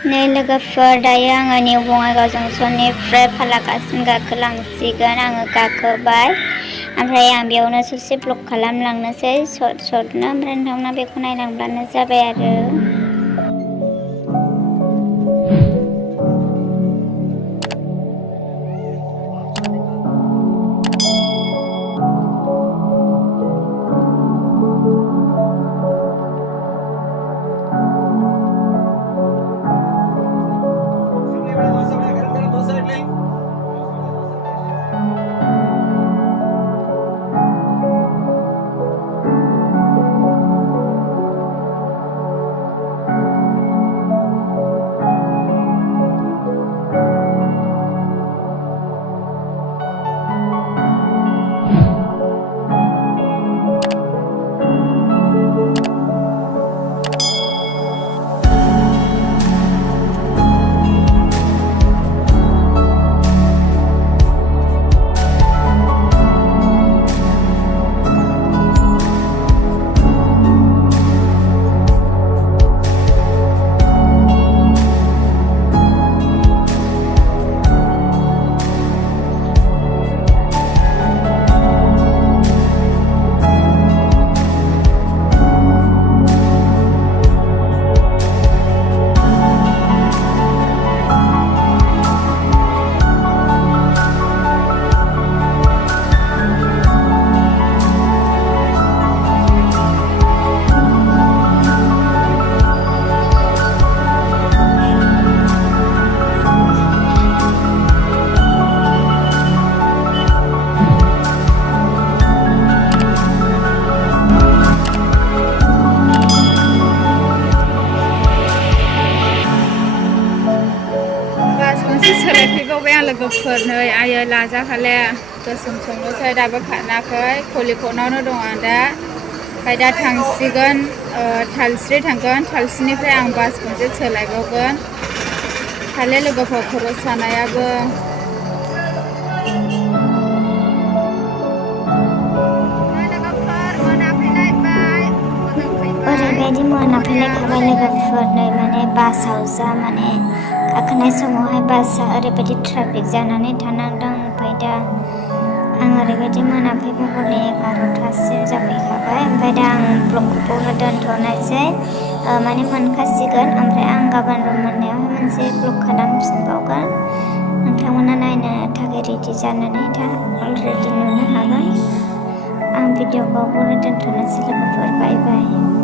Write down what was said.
नै लोगोफोर दायो आङो निउ बङाइगाव जंसननिफ्राय फालाकासिम गाखोलांसिगोन। आङो गाखोबाय ओमफ्राय आं बेयावनो ससे ब्लग खालामलांनोसै सर्टनो ओमफ्राय नोंथांमोना बेखौ नायलांब्लानो जाबाय आरो। सोलायफैबावबाय आं लोगोफोर नै आयै लाजाखाले गोसोम संनोसै दाबो खानाखै कलिकटआवनो दं आं दा। ओमफ्राय दा थांसिगोन थालस्रि थांगोन, थालस्रिनिफ्राय आं बास गंसे सोलायबावगोन। खाले लोगोफोर खर' सानायाबो। ओरैबायदि मोनाफैलायखाबाय लोगोफोर नै माने बासाव जा माने गाखोनाय समावहाय बासआ ओरैबायदि ट्राफिक जानानै थानांदों। ओमफ्राय दा आं ओरैबायदि मोनाफैबाय हरनि 11थासिम जाफैखाबाय। ओमफ्राय दा आं ब्लगखौ बावनो दोनथ'नोसै माने मोनखासिगोन। ओमफ्राय आं गाबोन रुम मोननायावहाय मोनसे ब्लग खालामफिनबावगोन। नोंथांमोना नायनो थाखाय रेडि जानानै दा अलरेडि नुनो हागोन। आं भिडिअखौ बावनो दोनथ'नोसै लोगोफोर, बाय बाय।